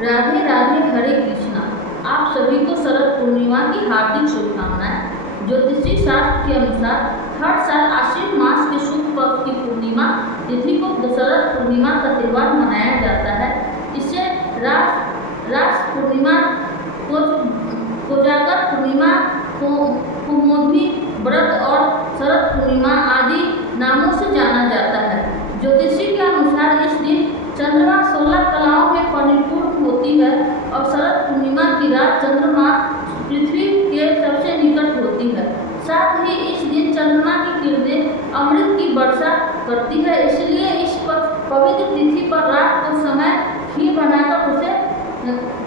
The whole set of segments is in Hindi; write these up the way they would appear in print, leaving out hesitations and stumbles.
राधे राधे, हरे कृष्णा। आप सभी को शरद पूर्णिमा की हार्दिक शुभकामनाएं। ज्योतिषी शास्त्र के अनुसार हर साल आश्विन मास के शुक्ल पक्ष की पूर्णिमा तिथि को शरद पूर्णिमा का त्यौहार मनाया जाता है। इसे रास पूर्णिमा, कोजागर पूर्णिमा, कुमोदनी व्रत और शरद पूर्णिमा आदि नामों से जाना जाता है। ज्योतिषी के अनुसार इस दिन चंद्रमा 16 कलाओं में परिपूर्ण होती है और शरद पूर्णिमा की रात चंद्रमा पृथ्वी के सबसे निकट होती है। साथ ही इस दिन चंद्रमा की किरणें अमृत की वर्षा करती है, इसलिए इस पवित्र तिथि पर रात को समय खीर बनाकर उसे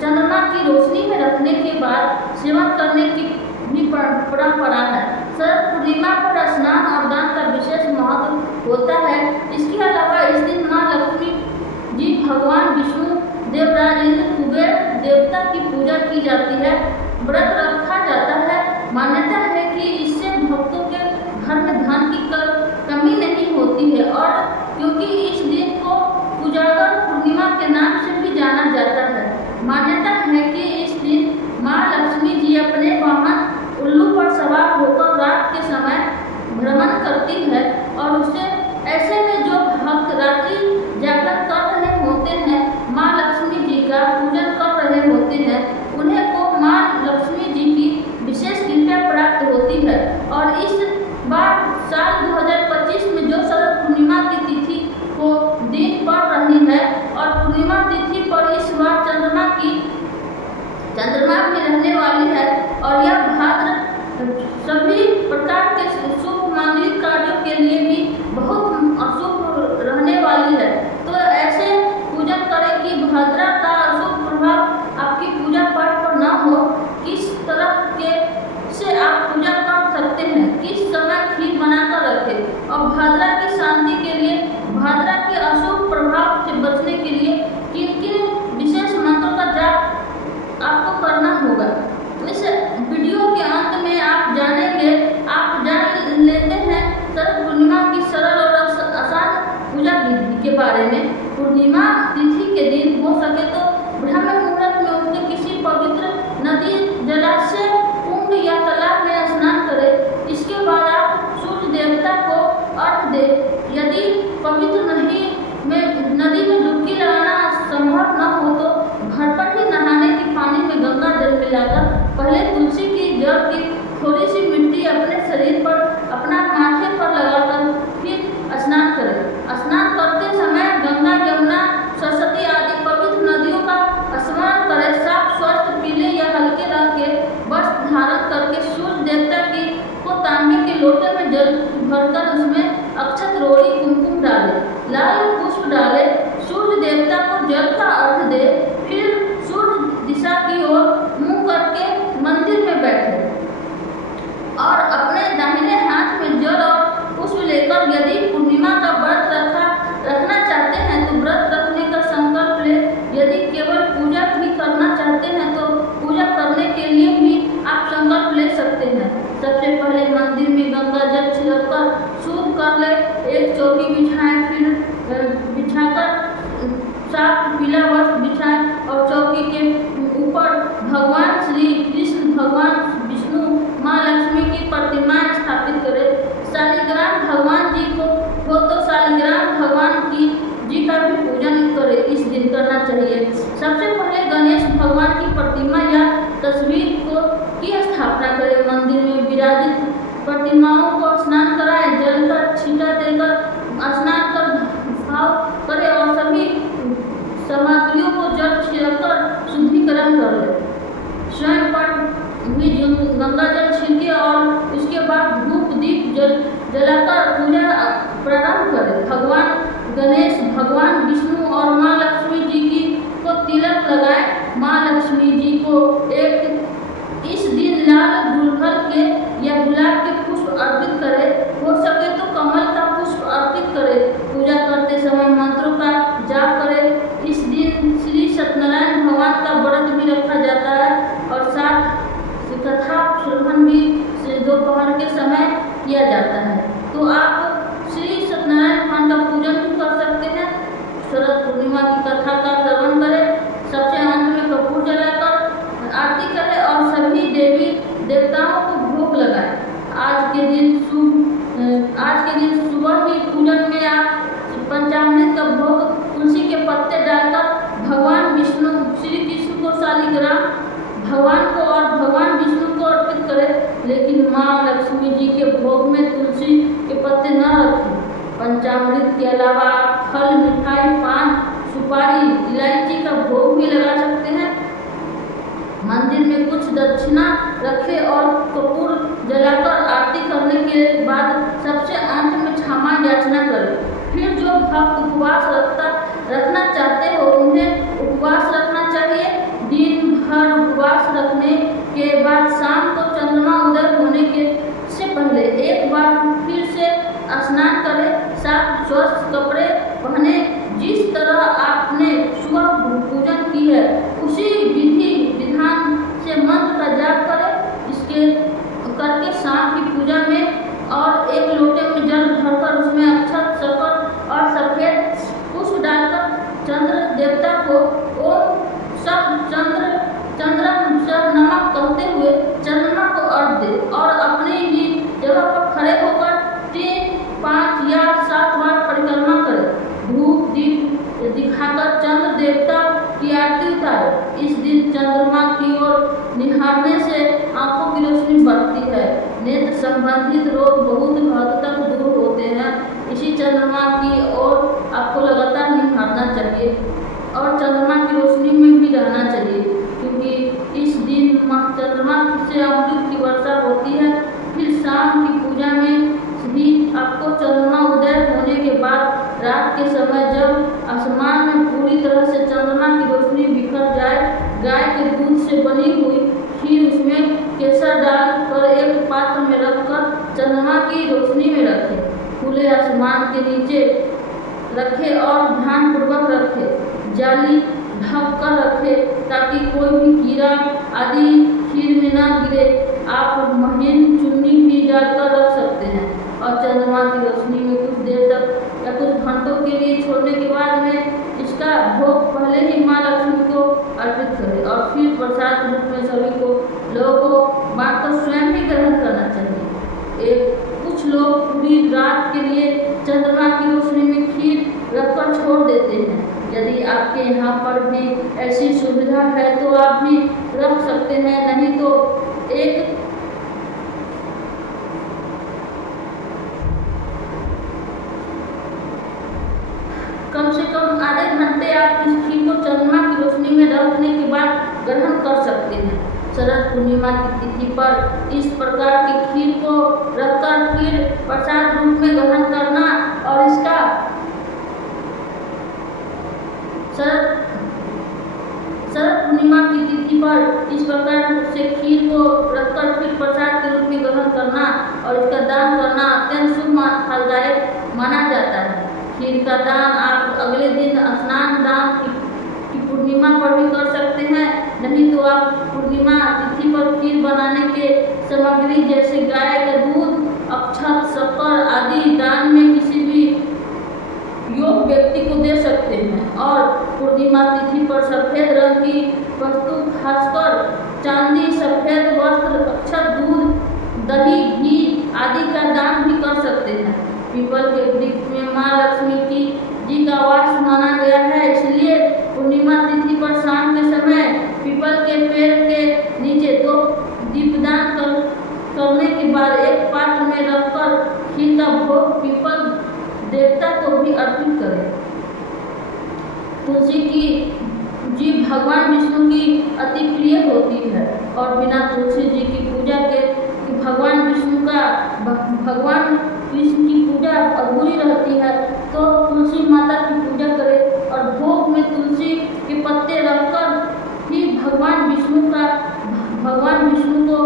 चंद्रमा की रोशनी में रखने के बाद सेवन करने की भी परंपरा है। शरद पूर्णिमा पर स्नान और दान का विशेष महत्व होता है। इसके अलावा इस दिन माँ लक्ष्मी जी, भगवान विष्णु, देवराज इंद्र, कुबेर देवता की पूजा की जाती है, व्रत रखा जाता है। मान्यता है कि इससे भक्तों के घर में धन की कमी नहीं होती है और क्योंकि इस दिन को कोजागर पूर्णिमा के नाम से भी जाना जाता है। मान्यता है कि इस दिन माँ लक्ष्मी जी अपने वाहन उल्लू पर सवार होकर रात के समय भ्रमण करती है और उसे ऐसे में जो भक्त रात्रि जागरण कर रहे होते हैं, माँ लक्ष्मी जी का पूजन कर रहे होते हैं, उन्हें को माँ लक्ष्मी जी की विशेष कृपा प्राप्त होती है। और इस बार साल 2025 में जो शरद पूर्णिमा की तिथि को दिन पड़ रही है और पूर्णिमा तिथि पर इस बार चंद्रमा भी रहने वाली है और यह भाद्र सभी प्रकार के शुभ मांगलिक कार्यों के लिए भी बहुत अशुभ रहने वाली है। तो ऐसे पूजन करें कि भाद्रा का अशुभ प्रभाव आपकी पूजा पाठ पर न हो। किस तरह के से आप पूजा कर सकते हैं, किस समय खीर बनाकर रखें और भाद्रा की शांति के लिए, भाद्रा के अशुभ प्रभाव से बचने के लिए किन किन विशेष मंत्रों का जाप आपको करना होगा। इस वीडियो के अंत में आप जान लेते हैं शरद पूर्णिमा की सरल और आसान पूजा विधि के बारे में। पूर्णिमा तिथि के दिन हो सके तो ब्रह्म मुहूर्त में उठकर किसी पवित्र नदी, जलाशय, कुंड या तालाब में स्नान करें। इसके बाद आप सूर्य देवता को अर्घ्य दें। यदि पवित्र नदी में डुबकी लगाना संभव न हो तो घर पर ही नहाने के पानी में गंगा जल मिलाकर पहले तुलसी की जड़ की थोड़ी सी मिट्टी अपने शरीर पर, अपना माथे पर लगाकर फिर स्नान करें। स्नान करते समय गंगा, यमुना, सरस्वती आदि पवित्र नदियों का स्मरण करें। साफ, स्वस्थ, पीले या हल्के रंग के वस्त्र धारण करके सूर्य देवता को तांबे के लोटे में जल भरकर उसमें अक्षत, रोड़ी, कुमकुम डालें, लाल पुष्प डालें, सूर्य देवता को जल का अर्घ्य दे। फिर सूर्य दिशा की ओर मुंह करके मंदिर में बैठे और अपने दाहिने हाथ में जल और पुष्प लेकर यदि पूर्णिमा का व्रत रखना चाहते हैं तो व्रत रखने का संकल्प ले। यदि केवल पूजा भी करना चाहते हैं तो पूजा करने के लिए भी आप संकल्प ले सकते हैं। सबसे पहले मंदिर में गंगा जल छिड़ककर शुद्ध कर ले। एक चौकी बिछाएं, फिर बिछाकर साफ पीला वस्त्र बिछाएं और चौकी के ऊपर भगवान श्री कृष्ण, भगवान विष्णु, माँ लक्ष्मी की प्रतिमाएं स्थापित करें। शालिग्राम भगवान जी को हो तो शालिग्राम भगवान जी का भी पूजन करें। इस दिन करना चाहिए। सबसे पहले गणेश भगवान की प्रतिमा या तस्वीर की स्थापना करें। मंदिर में विराजित प्रतिमाओं को स्नान कराएं, जल का छींटा देकर स्नान कर भाव करें और सभी सामग्रियों को जल छिड़ककर शुद्धिकरण कर ले। स्वयं पर भी गंगा जल छिड़के और उसके बाद धूप दीप जलाकर पूजा प्रारंभ करें। भगवान गणेश, भगवान विष्णु और माँ लक्ष्मी जी को तिलक लगाएं। माँ लक्ष्मी जी को इस दिन लाल गुलहर के या गुलाब के पुष्प पंचामृत के अलावा फल, मिठाई, पान, सुपारी, इलायची का भोग भी लगा सकते हैं। मंदिर में कुछ दक्षिणा रखें और कपूर जलाकर आरती करने के बाद सबसे अंत में क्षमा याचना करें। फिर जो भक्त उपवास रखना चाहते हो उन्हें उपवास रखना चाहिए। दिन भर उपवास रखने के बाद शाम को चंद्रमा उदय होने से पहले एक बार फिर से स्नान करें। साफ स्वस्थ कपड़े पहने। जिस तरह आपने सुबह पूजन की है उसी विधि विधान से मंत्र का जाप करें। इसके करके शाम की पूजा में और एक लोटे में जल भरकर उसमें अक्षत, शक्कर और सफेद पुष्प डालकर चंद्र देवता को ओम सब चंद्रम सब नमक कहते हुए चंद्रमा को अर्घ दे और अपनी ही जगह पर खड़े होकर 3, 5 या 7 बार परिक्रमा करें। धूप दीप दिखाकर चंद्र देवता की आरती उतारे। इस दिन चंद्रमा की ओर निहारने से आंखों की रोशनी बढ़ती है। नेत्र संबंधित रोग बहुत हद तक दूर होते हैं। इसी चंद्रमा की ओर आपको लगातार निहारना चाहिए और चंद्रमा की रोशनी में भी रहना चाहिए, क्योंकि इस दिन चंद्रमा से अमृत की वर्षा होती है। फिर शाम की पूजा में भी आपको चंद्रमा उदय होने के बाद रात के समय जब आसमान में पूरी तरह से चंद्रमा की रोशनी बिखर जाए, गाय के दूध से बनी हुई खीर उसमें केसर डालकर एक पात्र में रखकर चंद्रमा की रोशनी में रखें। खुले आसमान के नीचे रखें और ध्यानपूर्वक रखें। जाली ढक कर रखें ताकि कोई भी कीड़ा आदि खीर में न गिरे। आप महीन चुन्नी भी डालकर रख सकते हैं और चंद्रमा की रोशनी में कुछ देर तक या कुछ घंटों के लिए छोड़ने के बाद में इसका भोग पहले ही माँ लक्ष्मी को अर्पित करें और फिर प्रसाद रूप में सभी को लोगों को बांटकर स्वयं भी ग्रहण करना चाहिए। कुछ लोग पूरी रात के लिए चंद्रमा की रोशनी में खीर रखकर छोड़ देते हैं। यदि आपके यहाँ पर भी ऐसी सुविधा है तो आप भी रख सकते हैं, नहीं तो एक कम से कम आधे घंटे आप इस खीर को चंद्रमा की रोशनी में रखने के बाद ग्रहण कर सकते हैं। शरद पूर्णिमा की तिथि पर इस प्रकार की खीर को रखकर फिर प्रसाद रूप में ग्रहण करना और इसका शरद पूर्णिमा की तिथि पर इस प्रकार से खीर को रखकर फिर प्रसाद के रूप में ग्रहण करना और इसका दान करना अत्यंत शुभ फलदायक माना जाता है। खीर का दान आप अगले दिन स्नान दान की पूर्णिमा पर भी कर सकते हैं, नहीं तो आप पूर्णिमा तिथि पर खीर बनाने के सामग्री जैसे गाय का दूध, अक्षत, शक्कर आदि दान में किसी भी योग व्यक्ति को दे सकते हैं। और पूर्णिमा तिथि पर सफेद रंग की वस्तु खासकर चांदी, सफेद वस्त्र, अक्षत, दूध, दही, घी आदि का दान भी कर सकते हैं। पीपल के वृक्ष में माँ लक्ष्मी जी का वास माना गया है, इसलिए पूर्णिमा तिथि पर शाम के समय पीपल के पेड़ के नीचे 2 दीपदान करने के बाद एक पात्र में रखकर खीर का भोग पीपल देवता को भी अर्पित करें। तुलसी की जी भगवान विष्णु की अति प्रिय होती है और बिना तुलसी जी की पूजा के भगवान विष्णु की पूजा अधूरी रहती है। तो तुलसी माता की पूजा करें और भोग में तुलसी के पत्ते रखकर ही भगवान विष्णु को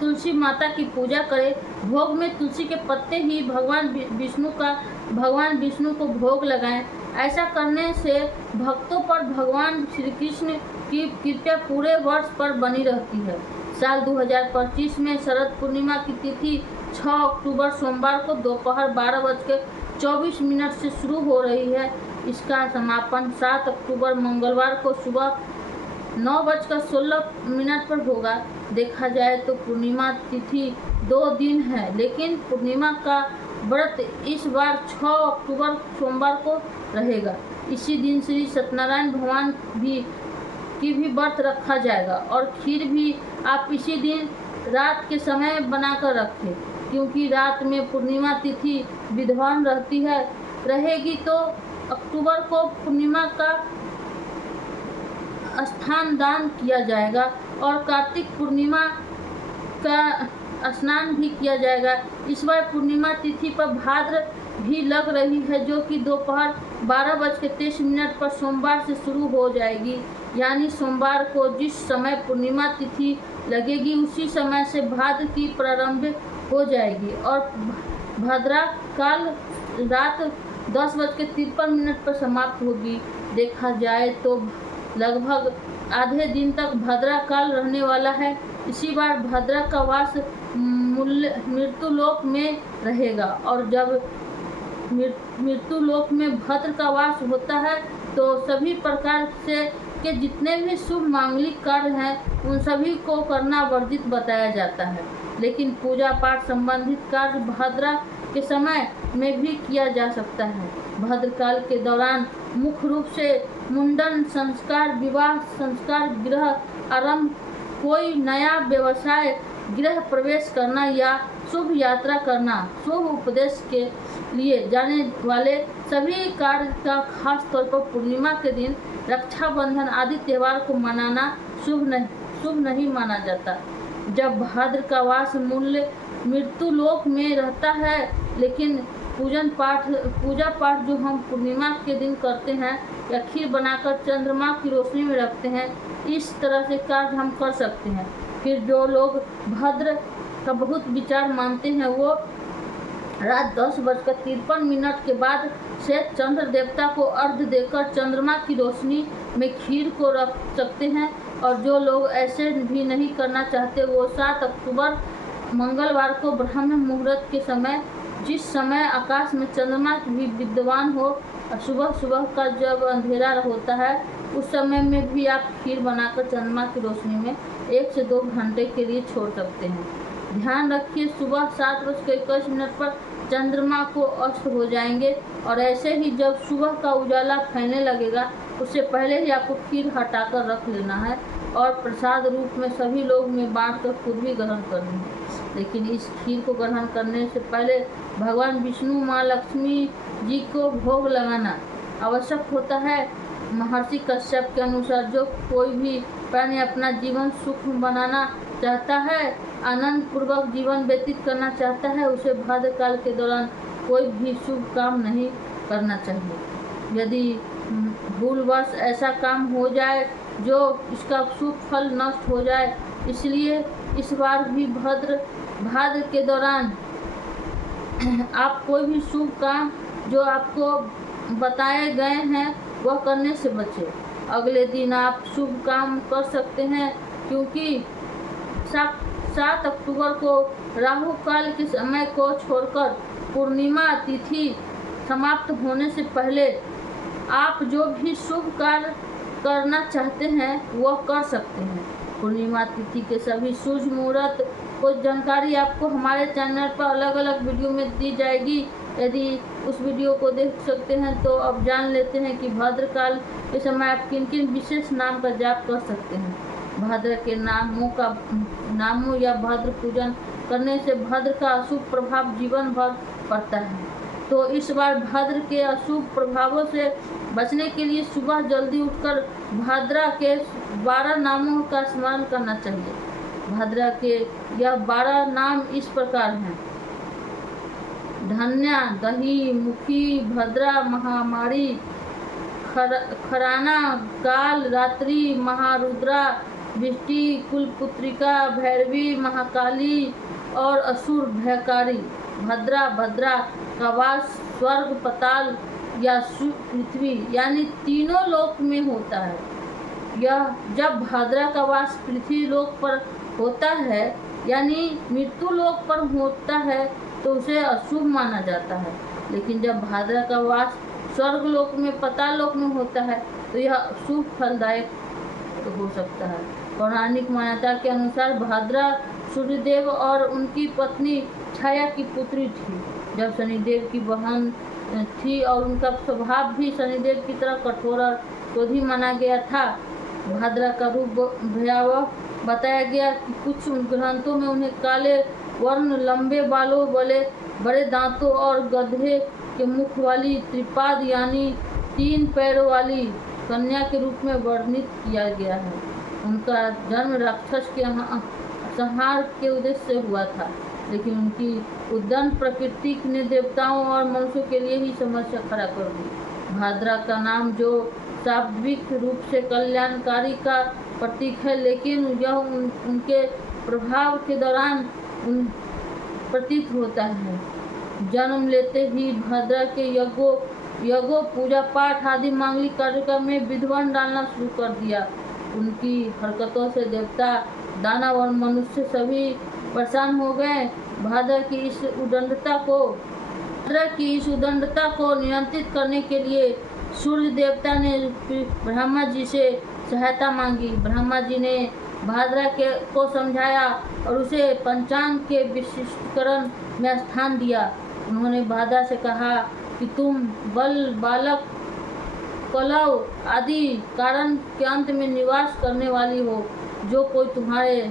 तुलसी माता की पूजा करें। भोग में तुलसी के पत्ते ही भगवान विष्णु को भोग लगाएं। ऐसा करने से भक्तों पर भगवान श्री कृष्ण की कृपा पूरे वर्ष पर बनी रहती है। साल 2025 में शरद पूर्णिमा की तिथि 6 अक्टूबर सोमवार को दोपहर 12:24 से शुरू हो रही है। इसका समापन 7 अक्टूबर मंगलवार को सुबह 9:16 पर होगा। देखा जाए तो पूर्णिमा तिथि 2 दिन है, लेकिन पूर्णिमा का व्रत इस बार 6 अक्टूबर सोमवार को रहेगा। इसी दिन श्री सत्यनारायण भगवान की भी व्रत रखा जाएगा और खीर भी आप इसी दिन रात के समय बनाकर रखें, क्योंकि रात में पूर्णिमा तिथि विद्वान रहती है। रहेगी तो अक्टूबर को पूर्णिमा का स्थान दान किया जाएगा और कार्तिक पूर्णिमा का स्नान भी किया जाएगा। इस बार पूर्णिमा तिथि पर भाद्र भी लग रही है, जो कि दोपहर 12:23 पर सोमवार से शुरू हो जाएगी। यानी सोमवार को जिस समय पूर्णिमा तिथि लगेगी उसी समय से भाद्र की प्रारंभ हो जाएगी और भद्रा काल रात 10:53 पर समाप्त होगी। देखा जाए तो लगभग आधे दिन तक भद्रा काल रहने वाला है। इसी बार भद्रा का वास मृत्यु लोक में रहेगा और जब मृत्यु लोक में भद्र का वास होता है तो सभी प्रकार से के जितने भी शुभ मांगलिक कार्य हैं उन सभी को करना वर्जित बताया जाता है। लेकिन पूजा पाठ संबंधित कार्य भद्रा के समय में भी किया जा सकता है। भद्रकाल के दौरान मुख्य रूप से मुंडन संस्कार, विवाह संस्कार, गृह आरंभ, कोई नया व्यवसाय, गृह प्रवेश करना या शुभ यात्रा करना, शुभ उपदेश के लिए जाने वाले सभी कार्य का खास तौर पर पूर्णिमा के दिन रक्षाबंधन आदि त्यौहार को मनाना शुभ नहीं माना जाता। जब भाद्र का वास मूल्य मृत्यु लोक में रहता है, लेकिन पूजा पाठ जो हम पूर्णिमा के दिन करते हैं या खीर बनाकर चंद्रमा की रोशनी में रखते हैं, इस तरह से कार्य हम कर सकते हैं। फिर जो लोग भद्र का बहुत विचार मानते हैं वो रात 10:53 के बाद से चंद्र देवता को अर्घ्य देकर चंद्रमा की रोशनी में खीर को रख सकते हैं और जो लोग ऐसे भी नहीं करना चाहते वो 7 अक्टूबर मंगलवार को ब्रह्म मुहूर्त के समय, जिस समय आकाश में चंद्रमा भी विद्यमान हो और सुबह का जब अंधेरा होता है उस समय में भी आप खीर बनाकर चंद्रमा की रोशनी में 1 से 2 घंटे के लिए छोड़ सकते हैं। ध्यान रखिए, सुबह 7:21 पर चंद्रमा को अस्त हो जाएंगे और ऐसे ही जब सुबह का उजाला फैलने लगेगा उससे पहले ही आपको खीर हटाकर रख लेना है और प्रसाद रूप में सभी लोग में बांटकर खुद भी ग्रहण करनी है। लेकिन इस खीर को ग्रहण करने से पहले भगवान विष्णु, माँ लक्ष्मी जी को भोग लगाना आवश्यक होता है। महर्षि कश्यप के अनुसार जो कोई भी प्राणी अपना जीवन सुख बनाना चाहता है, आनंद पूर्वक जीवन व्यतीत करना चाहता है, उसे भाद्र काल के दौरान कोई भी शुभ काम नहीं करना चाहिए। यदि भूलवश ऐसा काम हो जाए जो इसका शुभ फल नष्ट हो जाए, इसलिए इस बार भी भाद्र के दौरान आप कोई भी शुभ काम जो आपको बताए गए हैं वह करने से बचें। अगले दिन आप शुभ काम कर सकते हैं क्योंकि 7 अक्टूबर को राहु काल के समय को छोड़कर पूर्णिमा तिथि समाप्त होने से पहले आप जो भी शुभ कार्य करना चाहते हैं वह कर सकते हैं। पूर्णिमा तिथि के सभी शुभ मुहूर्त को जानकारी आपको हमारे चैनल पर अलग अलग वीडियो में दी जाएगी। यदि उस वीडियो को देख सकते हैं तो अब जान लेते हैं कि भद्रकाल के समय आप किन किन विशेष नाम का जाप कर सकते हैं। भद्र के नामों या भद्र पूजन करने से भद्र का अशुभ प्रभाव जीवन भर पड़ता है। तो इस बार भद्र के अशुभ प्रभावों से बचने के लिए सुबह जल्दी उठकर भद्रा के 12 नामों का स्मरण करना चाहिए। भद्रा के यह 12 नाम इस प्रकार हैं: धन्या, दही, मुखी, भद्रा, महामारी, खराना, काल रात्रि, महारुद्रा, विष्टि, कुलपुत्रिका, भैरवी, महाकाली और असुर भयकारी। भद्रा का वास स्वर्ग, पाताल या पृथ्वी यानी तीनों लोक में होता है। यह जब भद्रा का वास पृथ्वी लोक पर होता है यानी मृत्यु लोक पर होता है तो उसे अशुभ माना जाता है। लेकिन जब भद्रा का वास स्वर्ग लोक में, पाताल लोक में होता है तो यह शुभ फलदायक हो सकता है। पौराणिक मान्यता के अनुसार भद्रा सूर्यदेव और उनकी पत्नी छाया की पुत्री थी। जब शनिदेव की बहन थी और उनका स्वभाव भी शनिदेव की तरह कठोर और क्रोधी माना गया था। भद्रा का रूप भयावह बताया गया कि कुछ ग्रंथों में उन्हें काले वर्ण, लंबे बालों, बड़े दांतों और गधे के मुख वाली त्रिपाद यानी 3 पैरों वाली कन्या के रूप में वर्णित किया गया है। उनका जन्म राक्षस के संहार के उद्देश्य से हुआ था, लेकिन उनकी उद्दंड प्रकृति ने देवताओं और मनुष्यों के लिए ही समस्या खड़ा कर दी। भाद्रा का नाम जो शाब्दिक रूप से कल्याणकारी का प्रतीक है, लेकिन यह उनके प्रभाव के दौरान प्रतीत होता है। जन्म लेते ही भाद्रा के यज्ञों पूजा पाठ आदि मांगलिक कार्यक्रम में विध्वंस डालना शुरू कर दिया। उनकी हरकतों से देवता, दानव और मनुष्य सभी परेशान हो गए। भाद्रा की इस उद्दंडता को नियंत्रित करने के लिए सूर्य देवता ने ब्रह्मा जी से सहायता मांगी। ब्रह्मा जी ने भाद्रा को समझाया और उसे पंचांग के विशिष्टीकरण में स्थान दिया। उन्होंने भाद्रा से कहा कि तुम बल, बालक, कलव आदि कारण के अंत में निवास करने वाली हो। जो कोई तुम्हारे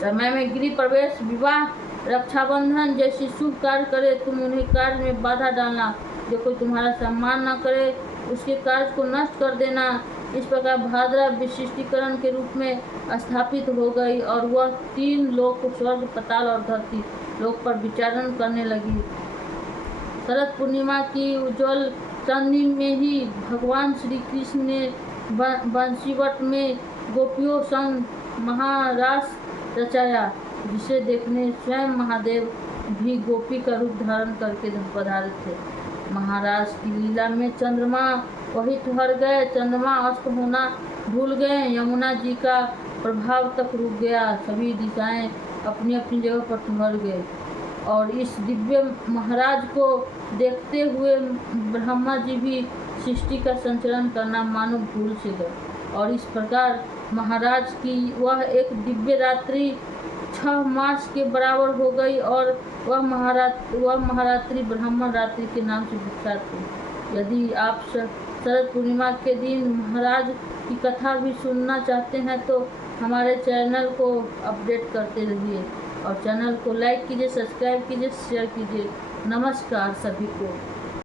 समय में गृह प्रवेश, विवाह, रक्षाबंधन जैसी शुभ कार्य करे, तुम उन्हें कार्य में बाधा डालना। जो कोई तुम्हारा सम्मान न करे, उसके कार्य को नष्ट कर देना। इस प्रकार भाद्रा विशिष्टीकरण के रूप में स्थापित हो गई और वह 3 लोक, स्वर्ग, पाताल और धरती लोक पर विचरण करने लगी। शरद पूर्णिमा की उज्ज्वल चांदनी में ही भगवान श्री कृष्ण ने बंसीवट में गोपियों संग महारास रचाया, जिसे देखने स्वयं महादेव भी गोपी का रूप धारण करके पधारे थे। महाराज की लीला में चंद्रमा वही ठहर गए, चंद्रमा अस्त होना भूल गए, यमुना जी का प्रभाव तक रुक गया, सभी दिशाएं अपनी अपनी जगह पर ठहर गए। और इस दिव्य महाराज को देखते हुए ब्रह्मा जी भी सृष्टि का संचलन करना मानो भूल से गए। और इस प्रकार महाराज की वह एक दिव्य रात्रि 6 मास के बराबर हो गई और वह महारात्रि ब्राह्मण रात्रि के नाम से विख्यात थी। यदि आप शरद पूर्णिमा के दिन महाराज की कथा भी सुनना चाहते हैं तो हमारे चैनल को अपडेट करते रहिए और चैनल को लाइक कीजिए, सब्सक्राइब कीजिए, शेयर कीजिए। नमस्कार सभी को।